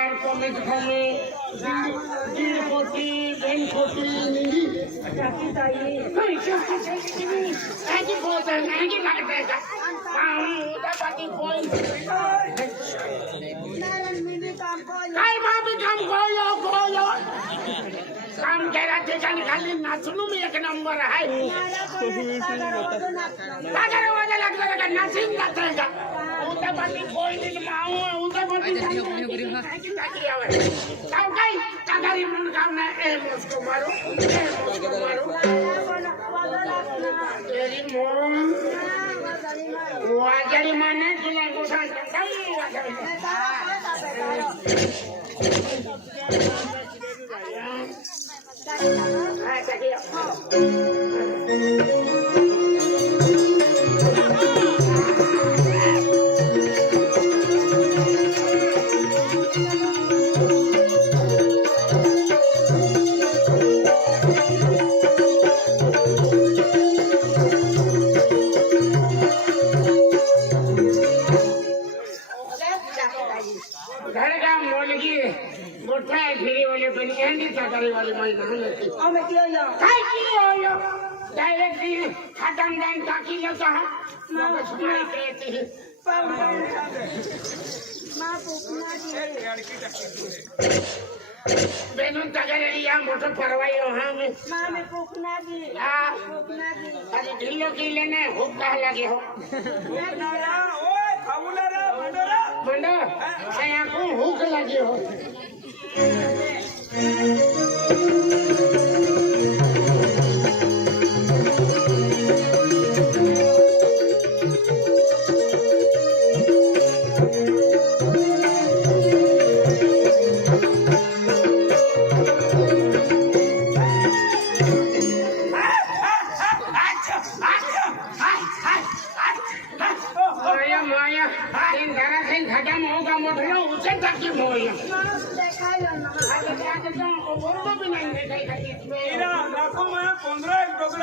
আর comment খামে দিন কোটি বেন কোটি নিহি চাকি তাই আগে বলতেন আগে লাগতে उदा पाटी कोई काय मामी काम कोयो काम करा ठिकाणी खाली नाचणू मी एक नंबर आहे दादा वाजा लागला का नाचिंग जाते का उदा पाटी कोई दिन माऊ उदा पाटी जाऊ काय कादारी म्हणून काम नाही ए मुस्को मारो तेरी मोम वाजरी माने तुला गोठा काही वाजरी हाय सगळी वाली महिला हमें क्यों या काय की हो डायरेक्टली खतम दान ताकी लेता है मां सुनाई देती है मां पुकना जी बेनून तगरे या मोठो परवाई हो हां में मां में पुकना जी अरे ढिल्लो की लेने हुक कह लगे हो नोरा ओए खामुला मंडो आया को हुक लगे हो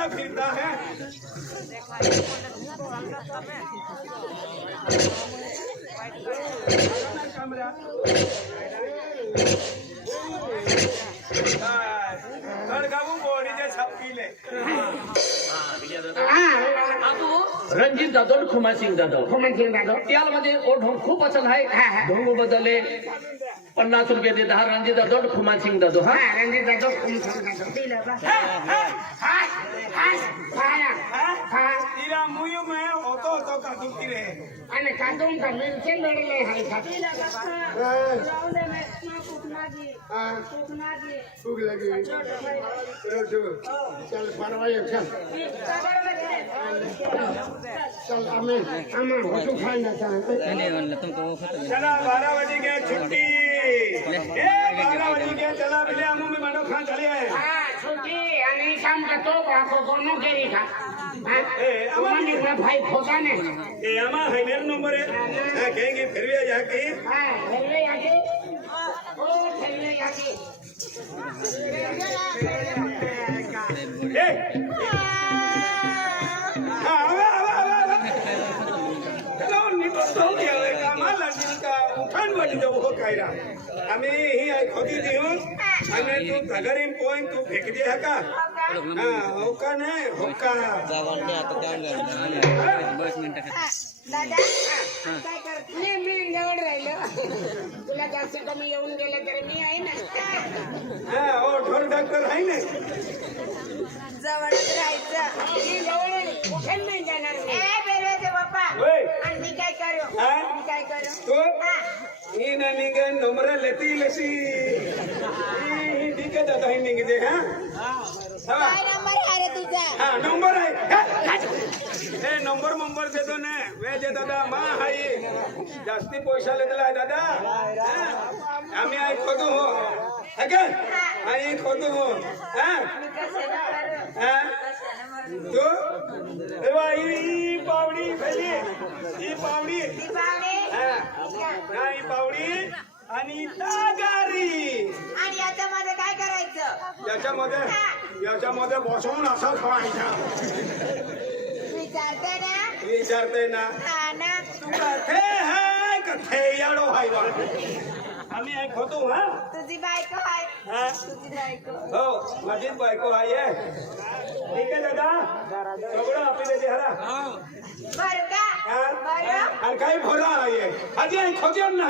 फिरता है रणजित जाधव खुमा सिंग जाधव त्यामध्ये ढोंग खूप असं आहे ढोंग बदलले 50 रुपये दे 10 रणजित जाधव खुमा सिंग जाधव हा रणजित जाधव इरा मुयु में होतो काटू की रे आणि काटून का मिरचे लढले आहे का राउंड में पुकना जी फूक लगी चल परवाई चल चल हमें होटू खाना चाहते चला 12 बजे के छुट्टी ए 12 बजे के चला बिले हमू में बनो खान चले हां छुट्टी आणि शाम का तो को कोनो केरी खा हमारे भाई खोदा ने ए अमा है मेरा नंबर है कहेंगे फिर भी जाके हां फिर भी आके ओ फिर भी आके ए हां आवा चलो नितो तो गया कामाला जिनका उठान वाली जो हो कायरा आम्ही ही खोदी देऊन आणि तू तगरीन पॉइंट तू फेक दे का होका नाही होका दादा काय करते मी निवड राहिलो तुला जास्त कमी येऊन गेलं तरी मी आहे ना ओ ढोल डॉक्टर आहे ना जवळच राहायचं मी जवळ कुठे नाही जाणार ए बेरवेचे बाप्पा ओय आणि मी काय करू तो ही ना निगे नंबर लेती लेती ठीक है दादा ही निगे दे हां काय नंबर आहे रे तुझा हां नंबर आहे ए नंबर से तो ने वे जे दादा मा हाई जास्ती पैसा लेतला दादा आम्ही आई खोदू हो है आई खोदू हो हां तो ए भाई पावडी भली ही पावडी हां नाही पावडी आणि तागारी आणि याच्यामध्ये काय करायचं याच्यामध्ये बसवून असं खायचा विचारते ना तू कथे है कथे याडो हाय आम्ही ऐकतो हा तुझी बायको आहे हा? तुझी बायको हो माझीच बायको आहे ठीक आहे दादा सगळं आपले चेहरा बरं का बरं आणि काही भोला आहे आधी ऐकतो ना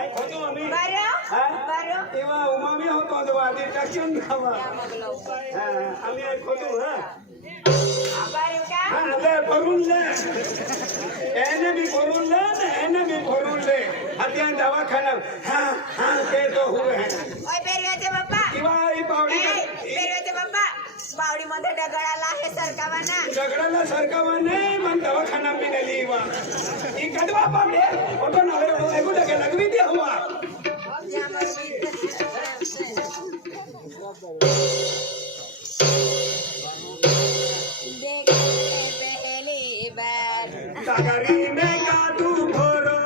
ऐकतो आम्ही बरं तेव्हा उमामी होतो तेव्हा आधी टाकून खावा आम्ही ऐकतो हा बरं का आता भरून ले એને भी भरून ले એને भी भरून ले અત્યારે દવાખાના હા હા કે તો હુએ ओय पेरव्याचे बाप्पा दिवाळी पावडी पेरव्याचे बाप्पा बावडीमध्ये दगडाला आहे सरकावाना दगडाला सरकावा नाही मग दवाखाना बी नेली वा ही कदवा पावडी फोटो नगर लागू लगे लगवी दे हुआ पहली बार तगरी में कादू भरो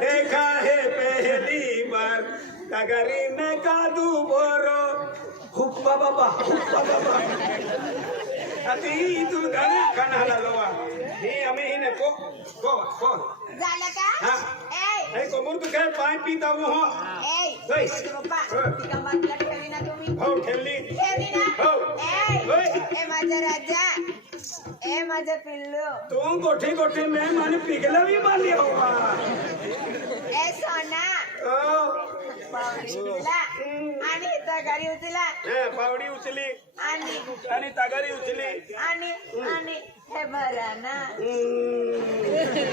देखा है पहली बार तगरी में कादू भरो हुप्पा बाबा अति तू गाना कानाला लोवा ही आम्ही ही नको को झालं का हा. ए ए कोमर तू काय पाय पिता वो हो ए होय. बाप्पा ती गंमतला ठेवी ना तुम्ही हो ठेवली ठेवी ना हो. होय. ए माझा राजा ए माझा पिल्लू तू गोठी गोठी में मन पिघला भी माली होवा ए सोना ओ पावडी उचला आणि तगारी उचला पावडी उचली आणि आणि तगारी उचली आणि हे भरा ना हे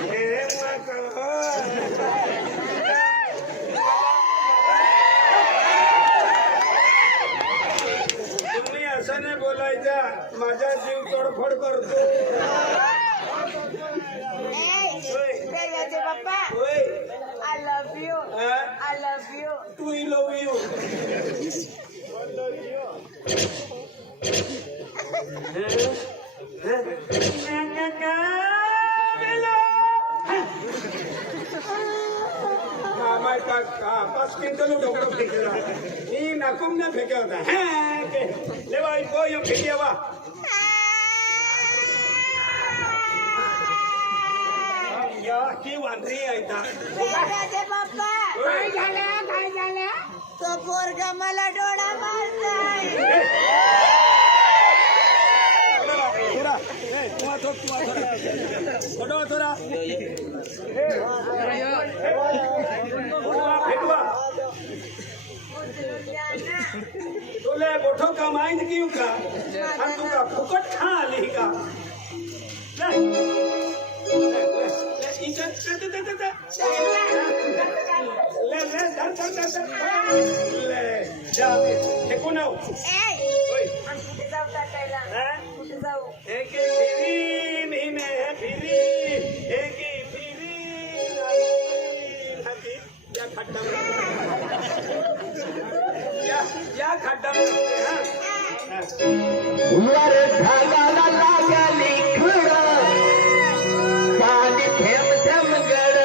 तुम्ही असं नाही बोलायचा माझा जीव तोडफोड करतो पेरव्याचे पप्पा होय I love you I love you तू ही लव यू पाच क्विंटल ढोकळा फेकला मी नाकूम ना फेक्या होता लेवा इको यो फेकिया वा या की वांद्री आयता पेरव्याचे पप्पा काय झालं तो पोरगा मला डोळा मारताय तुला मोठं काम आहे की का आणि तुका फुकट खा आली का कुठे जाऊ टाकायला कुठे जाऊ या खड्डा वर ढगाला लागली खड पाणी थेंब थेंब गड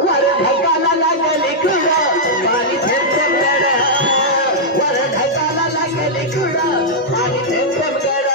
वर ढगाला लागली खड पाणी थेंब थेंब गड वर ढगाला लागली खड पाणी थेंब थेंब गड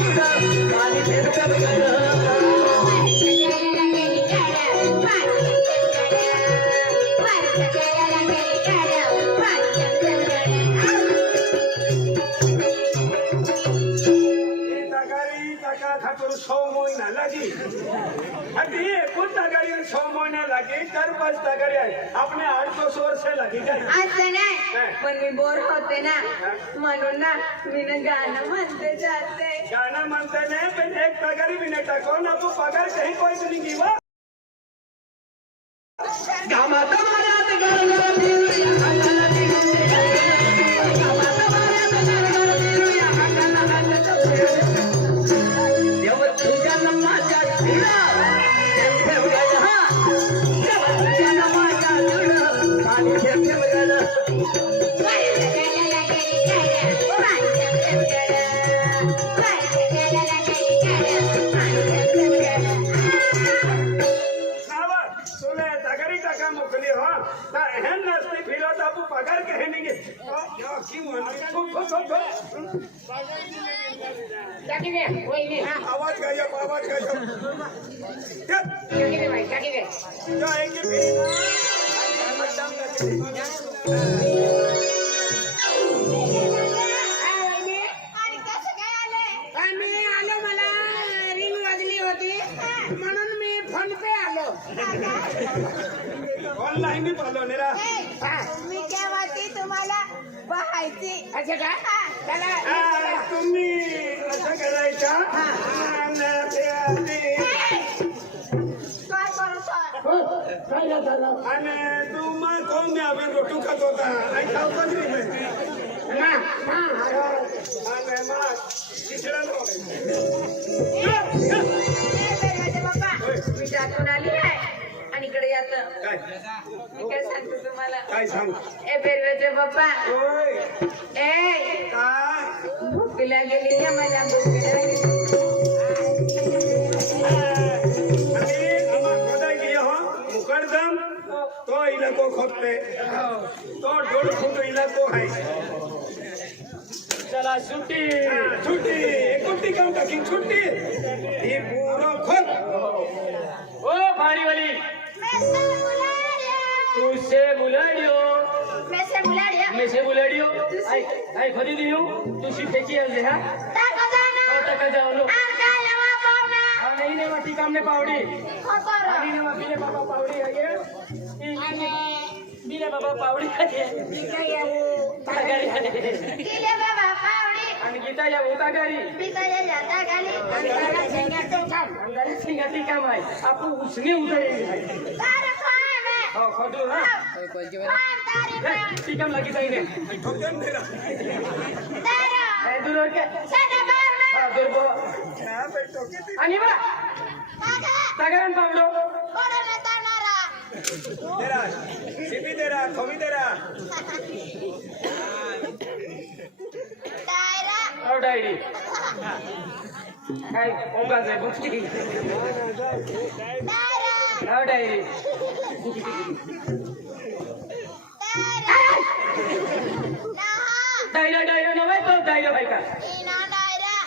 Thank you. खातर 6 महिना लागी आणि एकूण तगारी 6 महिना लागी 4-5 तगारी आहे आपले 8-10 वर्ष लागी काय असं नाही पण मी बोर होते ना म्हणून ना मी ना गाणं म्हणते जाते गाना म्हणते नाही पण एक तगारी भी नाही टाको ना तू पगार काही कोई नहीं गिवा गामात मारात गरगर फिरूया हाताला फिरूया गामात मारात गरगर फिरूया हाताला हात देव तुझ्या नमाच्या भिडा ठेव गड हा देव तुझ्या नमाच्या भिडा पाणी ठेव गड नावा तुला तगारी टाका मोकली हो ना हेन नसते फिरत आपू पगार कहे नहीं की म्हणते टाकी दे वहिनी हा आवाज गायब टाकी दे भाई टाकी दे जो है कि फिर मड्डम लगे हा वहिनी आणि कसं काय आले आम्ही आलो मला रिंग वाजली होती म्हणून मी फोन पे आलो ऑनलाइन ही पालो नेरा मी केव्हाची तुम्हाला बहायची अच्छा का चला तुम्ही असं करायचा काय करू सर काय झालं आणि तू मग कोण मी आम्ही रोटू खात होता नाही खाऊ पण नाही ना आणि मग तिसरा बाप्पा मी त्यातून आली आहे आणि इकडे यात काय मी काय सांगतो तुम्हाला काय सांग ए बेरवेचे बाप्पा होय ए काय भुकीला गेली आहे माझ्या भुकीला गेली आणि आम्हा खोदाय गिया हो मुकरदम तो इलाको खोदते तो 1.5 फूट इलाको आहे चला सुट्टी छुट्टी एकुटी काम टाकी छुट्टी ही पूरा खोद ओ भाडीवाली तुझसे बुलाडियो मेसे बुलाडियो आई खरी दियो तुझी फेकी आले हा टका जाओ लो नहीं ने माटी काम ने पावडी आणि ने माटी बाबा पावडी आहे बिले बाबा पावडी आहे तगारी आहे आणि गीता या होता गाडी अंगारी सिंगाती काम आहे आपण उसने उतरेल हो खडू हा ती काम लगी जाईने ठोकन दे काय दूर के हा दूर बो ना पे ठोके ती आणि बा तगारन पावडो तेरा सीपी तेरा खोमी तेरा और डायरी काय ओंगा जे बुकी और डायरी डायरा डायरा नव्हे तो डायरा बाई का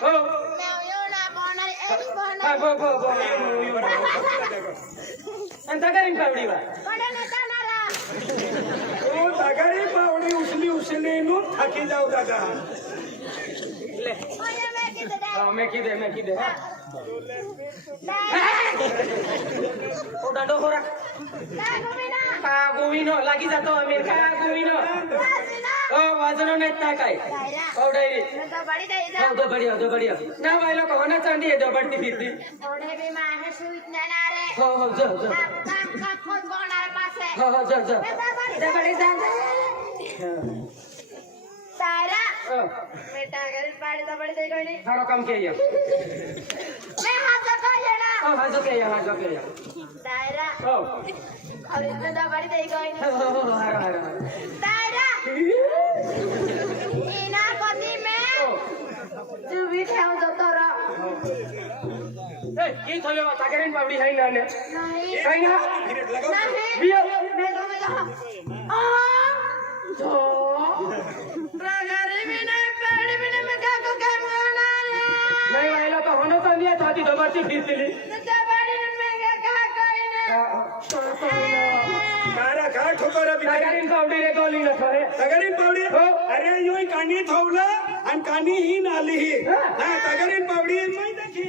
हो हा बो बो बो आणि तगारीन पावडी बा तो तगारी पावडी उचली नु थाकी जाऊ दादा ले मैं किदे हा ओ डाडो होरा का गोविनो लागी जातो अमीर का गोविनो ओ वाजनो नाही ता काय ओ डायरी दो बढ़िया ना वाला को होना चांदी है दो बढ़ती फिरती हो जा हो जा तारा बेटा घर पाड़ी तो बड़ी देखो नहीं हारो काम किया मैं हाथ को लेना ओ हाजो किया तारा ओ और इतना तो बड़ी देखो नहीं हो हारो तारा इना कोती में तू भी खाओ तो तोरा ए की थले वा तगारीन पावडी है ना ने नहीं काही ना नहीं बिया मैं तो तो प्रगारी में नहीं पाड़ी में मैं क्या को काम करना रे नाही वाला तो होना चांदी है तो दबरती फिरती तो बड़ी में क्या कोई ना मारा का ठोकरा बी तगारीन पावडी रे गोली न थोरे तगारी पावडी अरे योई कानी थवला आणि कानी ही नाली ही ना तगारी पावडी माहिती की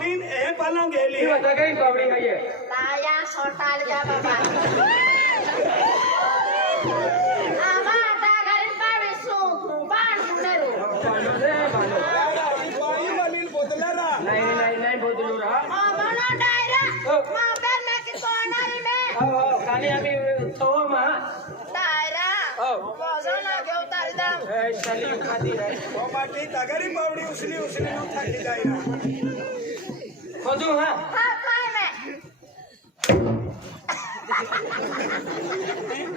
पावणी हे पाला गेली ही आता काही पावडी नाहीये लाया सोटाल जा बाबा आम्हा आता घरी पावे सो बाण पुनरू बांधू रे, बांधू. बाई वलील बोतलारा नाही बोललो रा म्हणून डायरा मोबाईल में की कोणारी में कानी आम्ही तो मा डायरा वजन घेऊ तारी दाम शाली खाती रे हो माटी तगरी पावडी उचली न थाकी जाईना खोजू हा हा काय में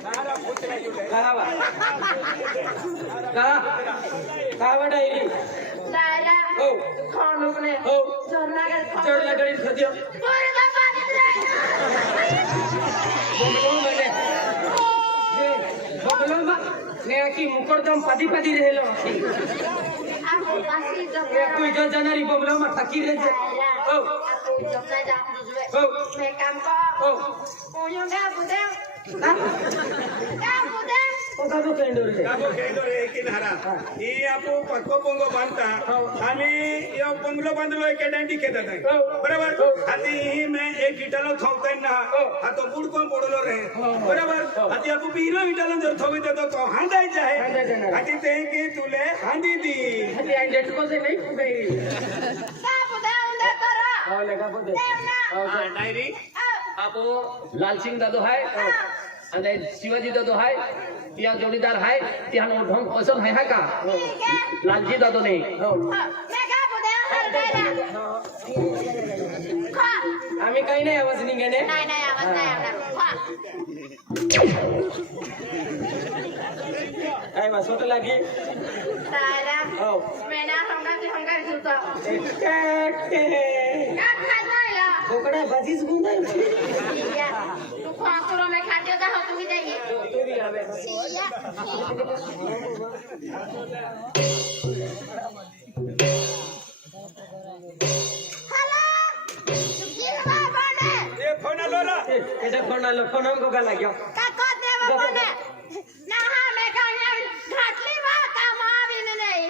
सारा पुतला गेले कहावा कहावा डायरी डायरा हो खाणू ने हो चोरना कर चोरला गडी खदियो पूरे बाबा बंगलो मा ने की मुकरदम पादी रहेलो आपको कासी जब एक कोई जो जनारी बंगलो मा थकी रे ओ आपको जब ना जा जुए ओ मैं काम को ओ उयुंगा बुदे का बुदे ओ बाबू केंडोर रे काबो खेळतो रे किनारा ही आपो पक्को पोंगो बांधता आम्ही यो बंगलो बांधलो एक डंडी खेळत आहे बरोबर आधी ही मैं एक गिटालो थोवताय ना हा तो बुडकोन पडलो रे बरोबर आधी आपो बिरो गिटालो जर थोवी देतो तो हांडायचे आहे आधी ते की तुले हांडी दी हती आई डेट को से नहीं गई का बुदे उंदे करो हां लगा बोदे हा डायरी आपो लाल सिंह दादो है आणि शिवाजी दादो है या जोडीदार है त्या ढोंग पसंद है का लालजी दादो ने मैं का बुदे हर डायरा खा आम्ही काही नाही आवाज निघाने नाही आवाज नाही आला खा काय वासोट लागी डायरा हो मैं ना हमका जुता काटे का खायला बोकडा भाजीच गुंडाय या तू खाकुरो में खाते जा हो तुम्ही जाई तोरी आवे सिया हेलो सुखी हवा बने ये फोन आलो रा एटा फोन हमको का लाग्यो का को देव बने ना हा मैं का घाटली वा काम आविन नाही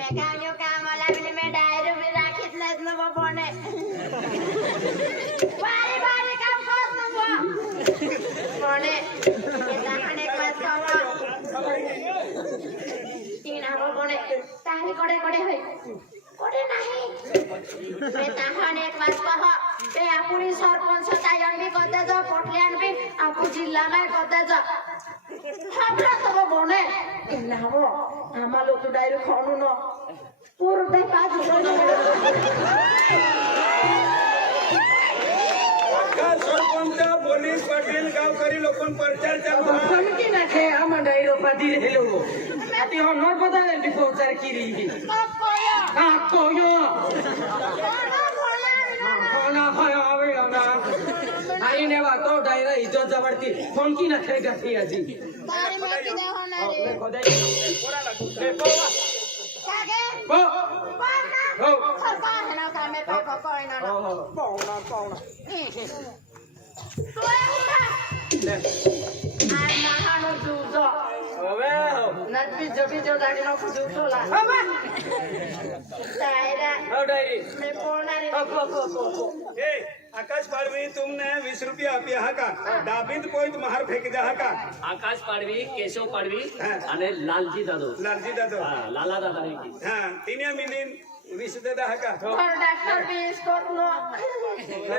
मैं का यो काम वाला बिन मैं डायरी में राखीत नस न बने बारी काम कोस न बने ताहने क्लास का तीन हम बने ताही कोडे होय कोडे नाही मैं ताहने क्लास कह ते आपुनी सरपंच तायन भी कते जो पोटलियान भी आपु जिल्ला में कते जो हमरा सब बने इना हो आमा लोक तो डायरी खानु न पूर दे पाज सरपंच पोलीस पाटील गावकरी लोकन प्रचार चालू आहे फनकी ना खे आमा डायरो पादी हेलो आती हो नोट बदल भी प्रचार किरी का कोयो कोना खाया आवे ना आई ने वा तो डायरा इज्जत जबरती फनकी ना खे गठी आजी तारी में की दे होना रे खोदे पोरा लागू ए पोवा कागे हो पाना हो सरकार है ना काम में पाको कोई ना हो पावना तो है आर महानो जुजो अबे हो नजबी जबी जो गाड़ी नो जुजो ला अबे तायरा हो डायरी मैं पोना रे को ए आकाश पाडवी तुमने 20 रुपया आप्या हा का दाबीत पोईत महार फेक जा हा का आकाश पाडवी केशव पाडवी हा. आणि लालजी दादो लालजी दादो हा, लाला दादा रे की. हा तिने मिलीन 20 दे हा का और डॉक्टर भी इसको नो ले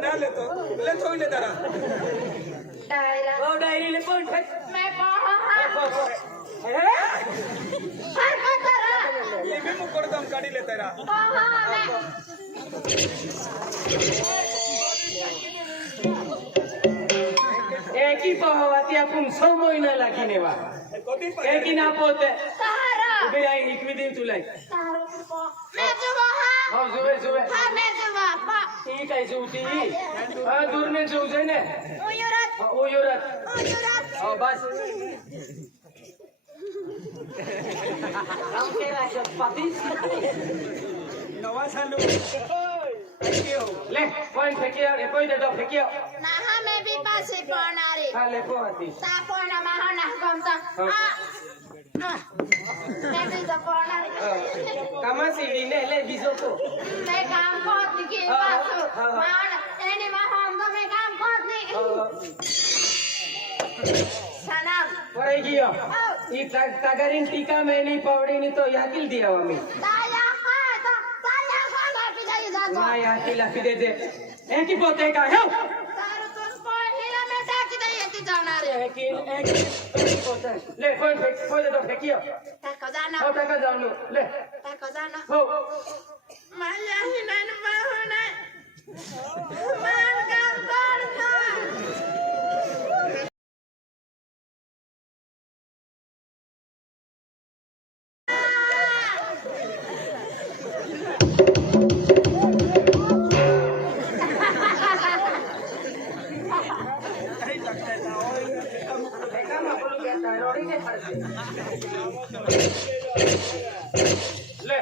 ना ले तो ले दरा तायरा हो डायरी ले पण मैं पढ़ा हर को तरह ये भी मुकरदम काढी ले तेरा एक ही पहावाती आपण 6 महिना लागीने वा कधी एक ही ना पोते सहारा उभी राही इकवी देऊ तुला सहारा को मैं जुवा हो जुवे हाँ मैं जुवा पा ठीक आहे जुवती हा दूर ने जुवजे ने उयुरत ओ युरत हो बस हम के राजत पातीस नवा चालू ले कोण फेकिया रे कोई दे दो फेकिया ना हमें भी पासे पढ़ना रे हा ले को आती ता पढ़ना महा ना कम ता मैं भी तो पढ़ा कामा सीडी ने ले बिजोको मैं काम करती की बात मान एनी मा हम तो मैं काम करती सनम परे गियो ई तगरिन टीका मैनी पावडीनी तो याकिल दिया आम्ही ताया पिजाई जातो मा याकिल दे दे एकी पोते का हे तारू तो पहिला में टाकी दे येती जाणार एकी पोते ले फोन तो फेकियो टाका जाना हो टाका जाऊन ले टाका जाना हो माझ्या हिनान बाहुना मान काम करतो ले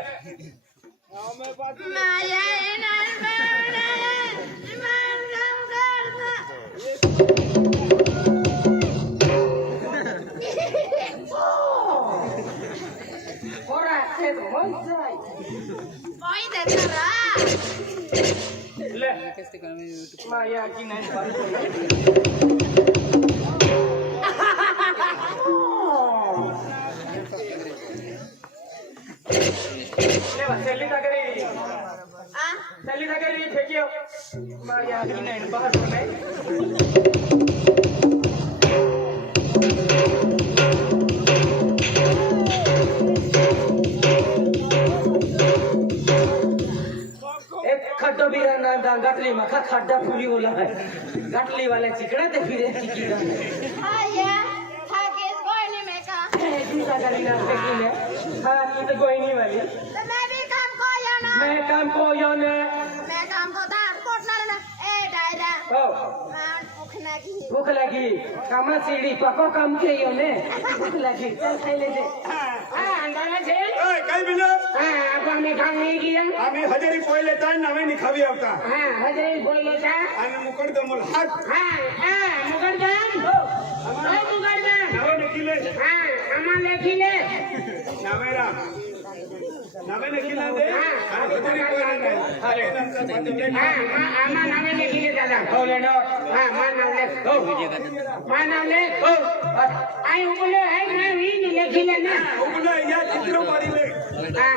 माझ्या हिनान बाहुना मान काम करतो पोरा ते होय जाय ओय देतरा ले मा याकी नाही ले बा सेली तगरी आ सेली तगरी फेकियो मा याकी नाही बाहर नाही एक खड्डा भी रहना गटली में खड्डा पूरी बोला है गटली वाले चिकड़ा ते फिरे चिकड़ा आया थाकेस कोई नहीं मैं का दूसरा गाड़ी ना फेंकी ने हाँ ये तो कोई नहीं वाली तो मैं भी काम को या ना मैं काम को यो ने मैं काम को था कोटना ना ए डायरा ओ मान उखना की भूख लगी कामा सीढ़ी पको काम के यो ने भूख लगी चल खाई ले दे अंदर छे ओय काय बिना आम्ही काम नाही केलं आम्ही हजेरी पहिले ताण नवे निखावी आवता हजरे बोललेता आणि मुकड दमल हात मुगडदान मुगडदान नवे निखिले आम्हाला लेखिले नवेरा नवे निखिला दे आणि हजेरी पहिले नाही आले नंतर आम्हा नावे लेखिले दादा हो ले ना मा नाव लेख मा नाव लेख आई उबले आई ना वी लेखिले ना उगले या चित्र पाडिले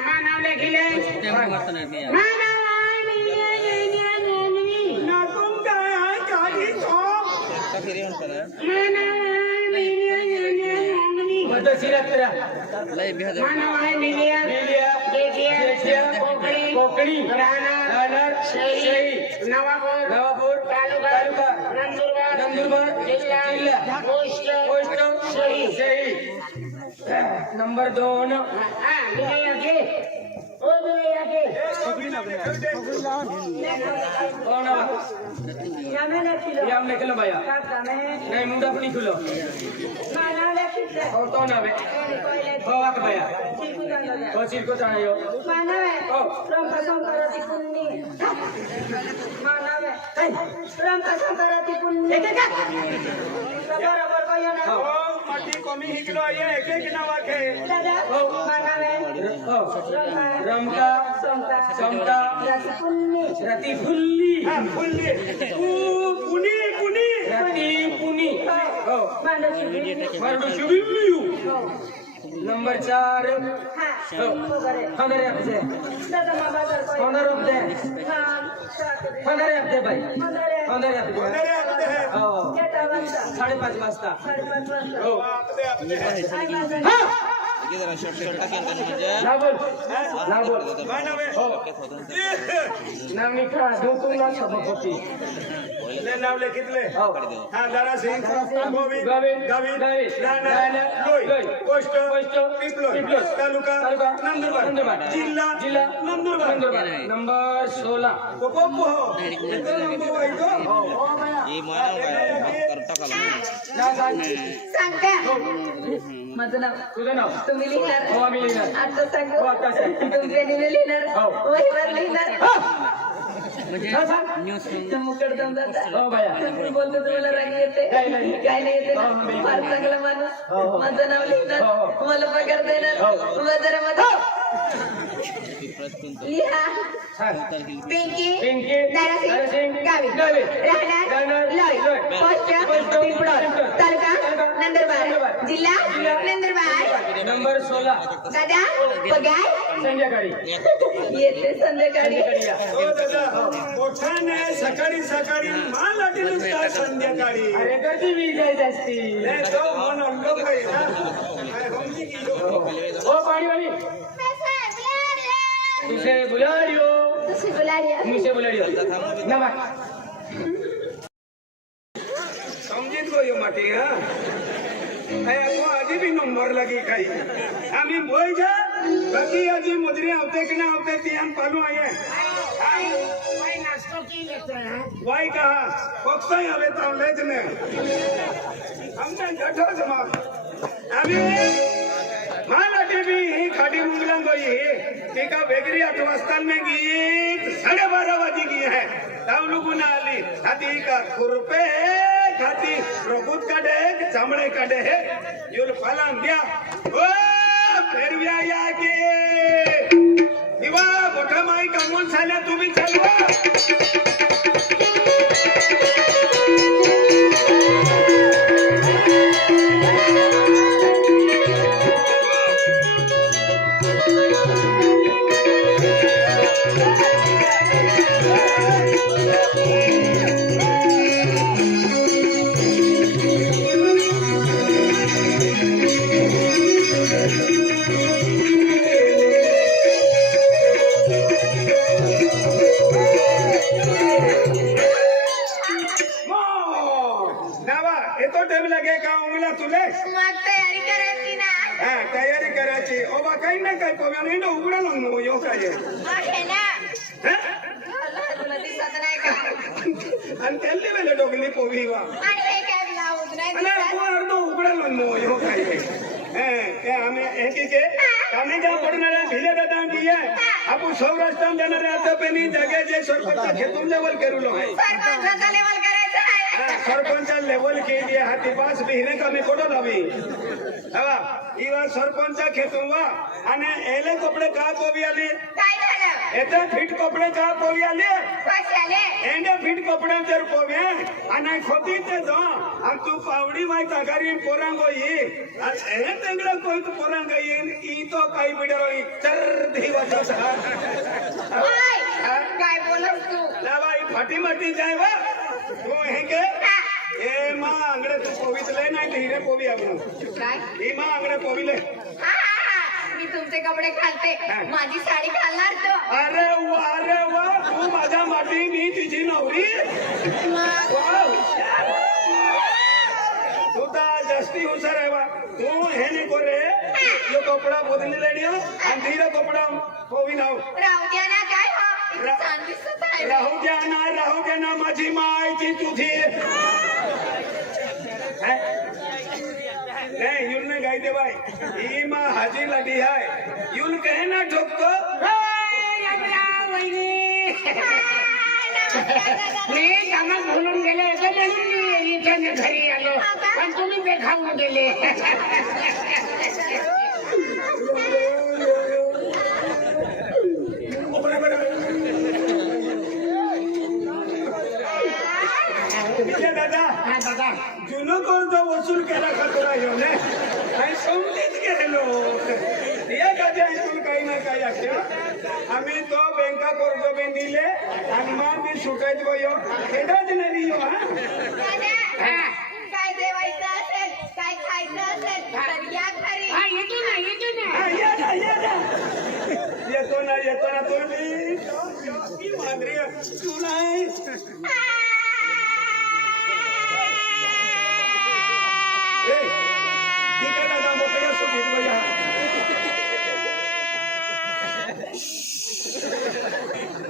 मा नाव लेखिले मा नाव आई ना तुम काय आहे काही तो मा नाव मत सिरत रा मानव आहे मिलिया मिलिया जेठिया कोकणी राहणार शही नवापूर तालुका नंदुरबार जिल्हा पोस्ट शही नंबर 2 मिलिया के ओ मिलिया के कौन याम निकलो भैया नहीं मुंडा अपनी खुलो और कौन आवे हो आके भैया हो चिर को जाने हो ओ माटी कमी हिकलो ये एक एक नावा के रमका समता रती फुल्ली फुल्ली पुनी पुनी रती पुनी हो मरडू शुबिल्लियू नंबर 4 15 हफ्ते 15 हफ्ते 15 हफ्ते भाई 15 हफ्ते हो 5:30 वाजता हो ना बोल नाम लिखा दो तुमला सभापती ले नाव लिखितले हा दारा सिंग गोविंद गावित राणा लोई पोस्ट पिपलो तालुका नंदुरबार जिल्हा नंदुरबार नंबर 16 कोपो हो इतो नंबर वाईतो सांगते माझं नाव तुझं नाव तुम्ही लिहिणार हो आम्ही लिहिणार आता सांगू हो आता सांग तुमच्या लिहिणार हो. वहीवर लिहिणार हा, सांग. मुकडदम जाता हो बाया तुम्ही बोलतो तुम्हाला राग येते काय नाही. काय नाही येते ना हो, मी- फार चांगला माणूस हो, हो. माझं नाव लिहिणार हो, हो. मला मला पगार देणार बाजारामध्ये लिहा पिंकी नारासिंग गावी राहणार लय पोस्ट पिंपळा तालुका नंदुरबार जिल्हा नंदुरबार नंबर 16 दादा पगार संध्याकाळी येते संध्याकाळी हो दादा मोठ्याने सकाळी सकाळी माल आटीलच का संध्याकाळी अरे कधी मी जायचं असती नाही तो मन लोक आहे ना काय होती की ओ पाणी वाली तुझे बुला रियो तुझे बुला रिया मुझे बुला रियो नवा समझित गयो माटी हा काय को आजी भी नंबर लगी खाई आम्ही बोय जा बाकी आजी मुद्री आवते की ना आवते ती हम पालू आये भाई नाश्तो की लेते हैं वाई कहा फक्त हवे तो लेच ने हमने जठो जमा आम्ही मालाटी भी ही खाटी मुंगला गई टीका वेगरी 8 वाजता में गीत 12:30 बजे की है तब लोगों ने आली खाती का खुरपे खाती प्रभुत काढे चामडे काढे है युल फलान द्या ओ फेरव्या या के दिवा मोठा माई कामून झाल्या तुम्ही चालवा तयारी करायची ओबा काही नाही काय पोव्या नाही ना उघडा नो यो काय आणि त्यांनी वेळे डोकली पोवी वा अर्ध उघडा नो यो काय आम्ही एकीचे आम्ही ज्या पडणाऱ्या भिले दादा दिये आपण सौराष्ट्रात जाणारे आता पेनी जगाचे सरपंच खेतून लेवल करू आहे सरपंच लेवल केली हाती पास बिहने कमी कोडो लावी हवा इवा सरपंच खेतून वा आणि एले कपडे का पोवी आली एते फिट कपडे का पोवी आली एंडे फिट कपडे जर पोवे आणि खोती ते जो आणि तू पावडी माय तगारी पोरांगो ही हे तेंगला कोई तू पोरांग ई तो काही बिडरो चर दिवस काय बोलस तू लावा फाटी माटी जाय वा तू हे के ए मां अंगडे तू पोवीत ले नाही हिरे पोवी आपण काय ही मां अंगडे पोवीले मी तुमचे कपडे घालते माझी साडी घालणार तो अरे वा तू माझ्या माटी मी तुझी नवरी तू तर जास्ती हुशार आहे वा तू हे नाही करे यो कपडा बदली लेडियो आणि धीरे कपडा पोवी नाव राहू द्या ना काय हो छान दिसत आहे राहू द्या ना माझी मायची तुझी नहीं यूल ने गाई दे भाई ई मां हाजी लगी है यूल कहे ना ठोकतो मी कामात बोलून गेले होते म्हणून मी इथे घरी आलो पण तुम्ही ते खाऊन गेले दादा जुनो कर्ज वसूल केला खातो येऊन आणि समजीत गेलो या कधी ऐकून काही ना काही असते आम्ही तो बँका कर्ज बी दिले आणि मग मी सुटायच गयो खेळाच नाही यो काय देवायचं असेल काय खायचं असेल तर या घरी येतो ना येतो ना तुम्ही मांजरी तू नाही दादा मोकळ्या सुखीत बघा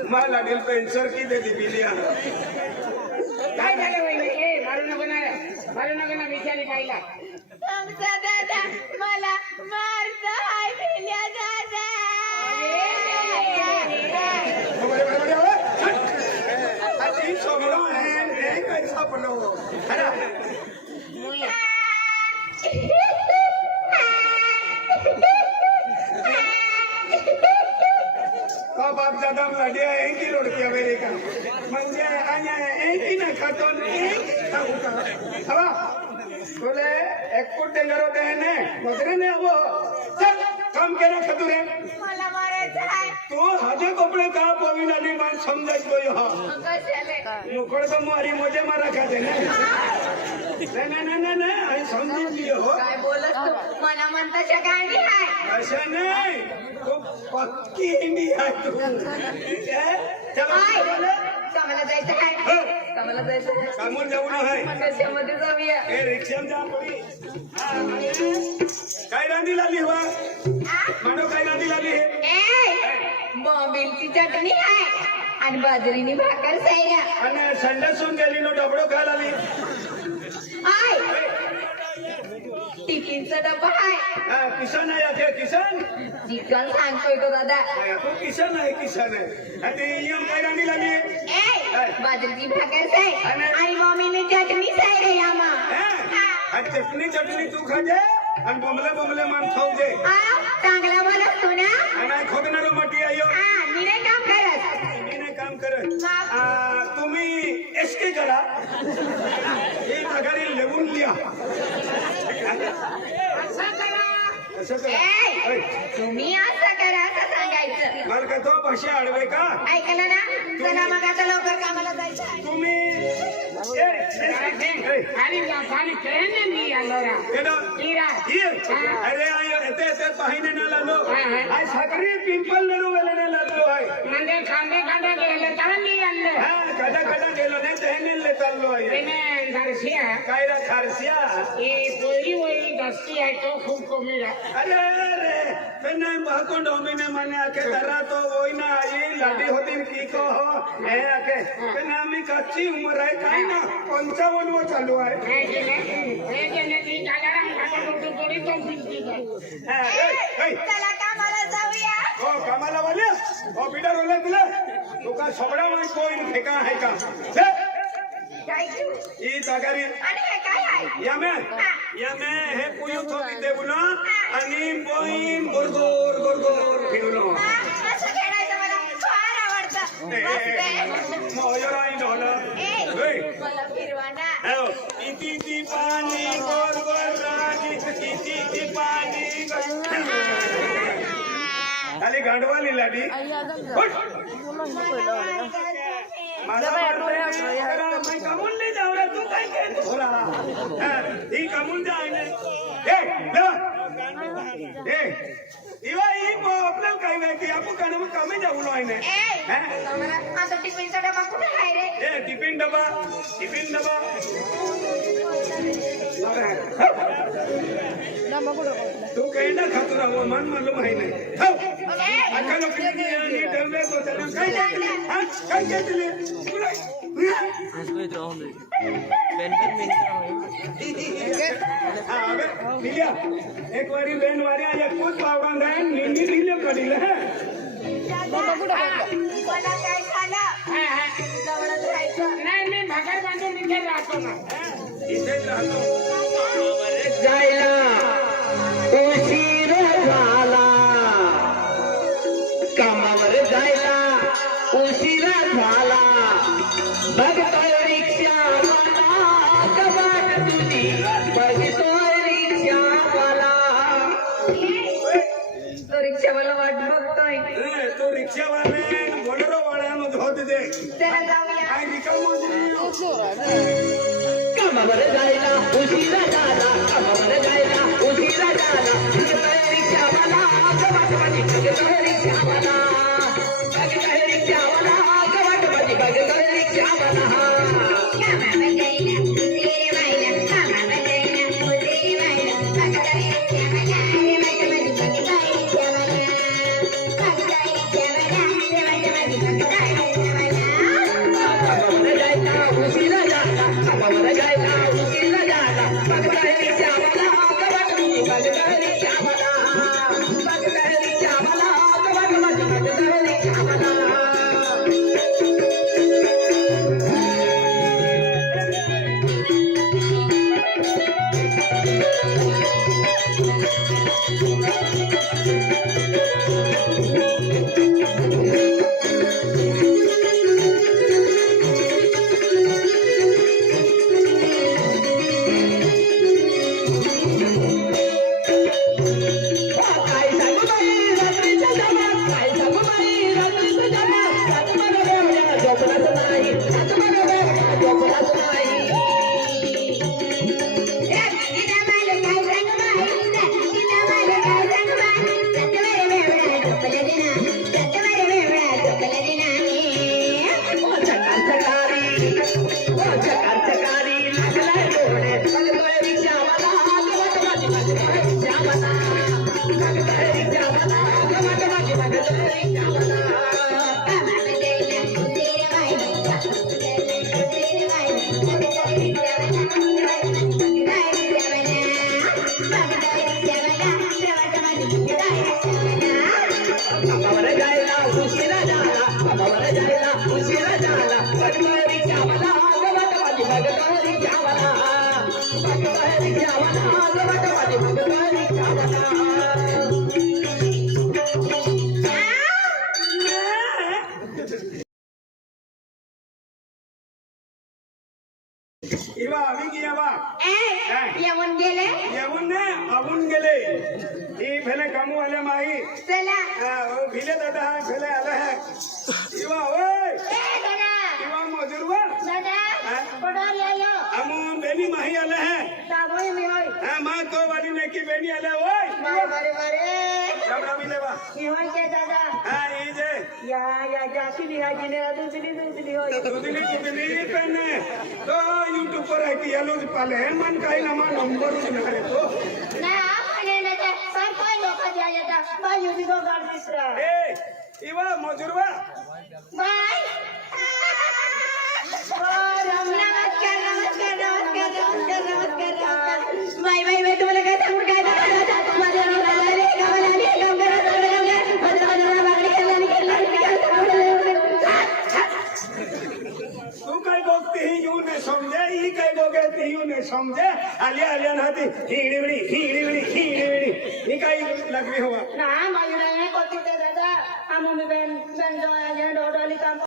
मला दिल पेन्सर की दे दिली काय झालं वहिनी ए मारू नको ना विचारी पाहिला तुमचा दादा मला मारताय भिल्या दादा आधी सोमलो आहे काय सापलो दादा लाडिया एक ही रोड की अमेरिका म्हणजे आणि एक ही ना खातो एक खाऊ का हवा बोले एक कोटे करो ते ने मगरे ने अब चल काम केना खतुरे मला मारायचं आहे तो हाजे कपडे का पविन आली मान समजायच गयो हा कशाले मुकड़ तो मारी मजे मारा खाते ना नाही आई समजून लियो हो काय बोलत तू मला म्हणताच्या गांडी आहे असं नाही तो पक्की इंडी आहे तू आय कामाला जायचं आहे कामाला जायचं आहे कामून जाऊ ना आहे कशामध्ये जाऊया ए रिक्षात जा पडी काय रांदी लाली हवा मानो काय रांदी लाली हे बॉम्बेची चटणी आहे आणि बाजरीनी भाकर सैऱ्या आणि संडासून गेली नो डबडो खायला आली आय टिफिनचा डब्बा आहे किसान आहे ते किसान चिकन सांगतोय तो दादा तो किसान आहे आणि यम काय रांदी लाली बाजरीची भाकर सै आणि बॉम्बेनी चटणी सैऱ्या यामा आणि चटणी तू खाजे आणि बोंबले मान खाऊ दे चांगला बनवतो ना आणि खोदणार मटी आयो मी नाही काम करत मी नाही काम करत तुम्ही एसके करा हे पगारी लिहून लिहा असं करा तुम्ही असं करा असं सांगायचं मला का तो भाषा अडवे का ऐकलं ना चला मग आता लवकर कामाला जायचं आहे तुम्ही खाली कहने नहीं आलोरा अरे ऐसे पाहिने ना लालो आई साकरी पिंपल नेलो वेले ने लालो आहे मंदे खांदे गेले तर नहीं आले कदा गेलो ने तेहनील ले चाललो आहे मैंने दर्शिया कायरा खारसिया ये पोरी वही दस्ती है तो खूब कमीरा अरे पेने बाको डोमिने माने आके दरा तो वही ना आई लाडी होती की को हो ए आके पेने आम्ही कच्ची उम्र आहे काय ना 55 वो चालू आहे चला कामाला जाऊया हो कामाला वाले हो बिडा रोले तुला तुका सगळा मध्ये कोण ठेका आहे का काय घेऊ? ही जागारी आणि हे काय आहे यामे हे पुयू थोडी देऊन आणि बोईन गोरगोर फिरलो असं खेळायचं मला फार आवडतं बसते. मोयराई ढोला मला फिरवा ना इति पाणी गोरगोर राणी इति पाणी खाली गांडवाली लाडी मला कमून नाही जाऊ रे तू काय ही कमून जा आपल्याला काय माहिती आपण काना मग कमी जाऊ लो आता टिफिनचा डबा कुठे आहे रे टिफिन डबा तू काही ना खातो राहू मन मालूम आहे नाही अख्खा लोकांनी ठेवले तो त्याला काय काय दिले तुला एक वारी बेन वारी एक खूप पावडा आहे निंदी दिले कडील मला काय झालं जवळच राहायचं नाही मी भाकर बांधून इथे राहतो ना इथेच राहतो जायला उशीर झाला कामावर जायला उशीर झाला बघतोय रिक्षावाला कबाट तुझी बघतोय रिक्षावाला तो रिक्षावाला वाट बघतोय तो रिक्षावाले बोलेरो वाळ्यानं धोत दे चला जाऊया काय रिकामं कामावर जायला उशीर झाला कामावर जायला उशीर झाला बघतोय रिक्षावाला कबाट माझी बघतोय रिक्षावाला बघतोय रिक्षावाला कबाट माझी बघतोय रिक्षावाला इवा आम्ही की यावा येऊन गेले येऊन ने आबून गेले ही फेले कामू आले माही चला भिले दादा फेले आले है इवा ओय दादा इवा मजुरवा दादा पडोर यायो हम बेनी माही आले है दाबोई मी होय मां तो वाली ने की बेनी आले ओय बारे राम राम लेवा मी होय के दादा ये जे या जाती लिहाजी ने दूसरी होय दुधली पेने तो यूट्यूब पर है कि यालो पाले मन काही ना मा नंबर निघाले तो ना आणि ने सर कोई लोक द्या येता बाई युदी गो गाड तिसरा ए इवा मजुरवा बाय नमस्कार बाय तुम्हाला काय सांगू काय तू काय बघते ही येऊ ने समजे ही काय बघते येऊ ने समजे आल्या ना ती हिडीवडी ही काय लागली हवा ना माझी नाही कोती दादा आम्ही बेन जो आले डोडोली काम